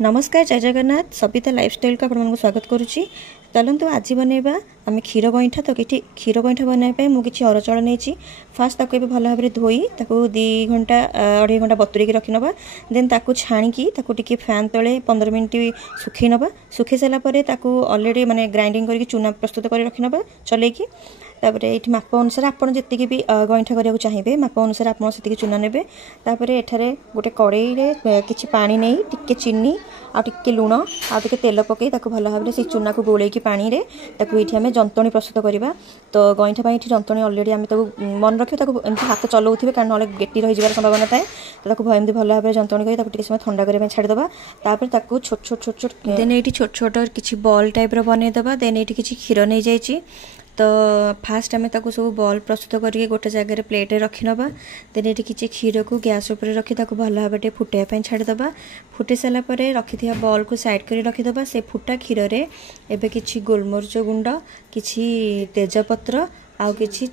नमस्कार जय जगन्नाथ सबिता लाइफस्टाइल को आपको स्वागत करुच्ची। चलतु आज बनैबा आम क्षीर गईठा तो कि क्षीर गईठा बनवाई मुझे अर चाउल नहीं फास्ट ताको भल भाव में धोई 2 घंटा 2.5 घंटा बतुरी रखी नवा देन ताको छाणिकी टिके फैन तले 15 मिनट सुखी नवा सुखी सारापर अलरेडी माने ग्राइंडिंग करके चूना प्रस्तुत कर रखी नवा चलैकी तापर ये माप अनुसार आपड़ जी भी गईठा करने चाहिए माप अनुसार आप चूना ने एठारे गोटे कड़े किसी पानी नहीं टिके चीनी आके लुण आके तेल पकई भल भाव से चूना को गोलैकी पानी रे ये आम जंतणी प्रस्तुत करवा। तो गईठा ये जंतणी अलरेडी आम मन रखिए हाथ चलाऊे कारण ना गेटी रही संभावना थाए तो एमती भल भाव में जंतणी कर समय ठंडा करने छाड़देवा छोट छोट छोट छोट देन ये छोट छोट किसी बॉल टाइप बनईदेवा देन ये किसी क्षीर नहीं जाइए तो फास्ट आम सब बॉल प्रस्तुत करके गोटे जगह प्लेट रखी नवा देन ये किसी क्षीर को गैस उपर रखी भल भाव में फुटाई छाड़देवा फुटे सारापर रखी बॉल को साइड कर रखीदे से फुटा क्षीर एवं किसी गोलमरीच गुंड किसी तेजपत्र आउ किसी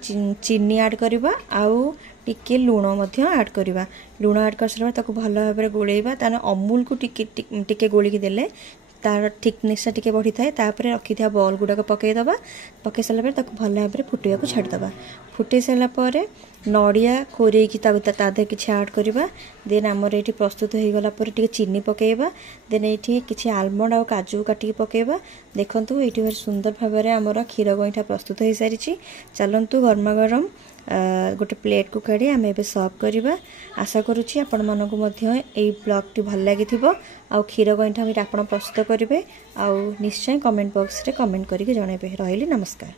चीनी ऐड करवा आउ टिके लुण ऐड करवा लुण ऐड कर सारा भल भाव में गोलैबा तार अमूल को टिके गोलिकी देले तार थिकनेस टिके बढ़ी थाए रखी बॉल गुड़ाक पकईदबा पकई सारापर भल भाव में फुटवा को छाड़देवा फुटे सारापर नड़िया कोरेकी तादे किसी ऐड करवा देन आमर ये प्रस्तुत हो गला टिके चीनी पकईबा देन ये किसी आलमंड आ काजू काटिकी पकईबा देखंतु ये भारी सुंदर भाव में आमर क्षीर गईठा प्रस्तुत हो सारी चलतु गरमा गरम गोटे प्लेट को काढ़ी आम ए सर्व करवा। आशा करुच्ची आपण मानक ब्लॉग टी भल लगी आउ क्षीर गईठा आप प्रस्तुत करेंगे आउ निश्चय कमेंट बॉक्स रे कमेंट करके जनइबे। रही नमस्कार।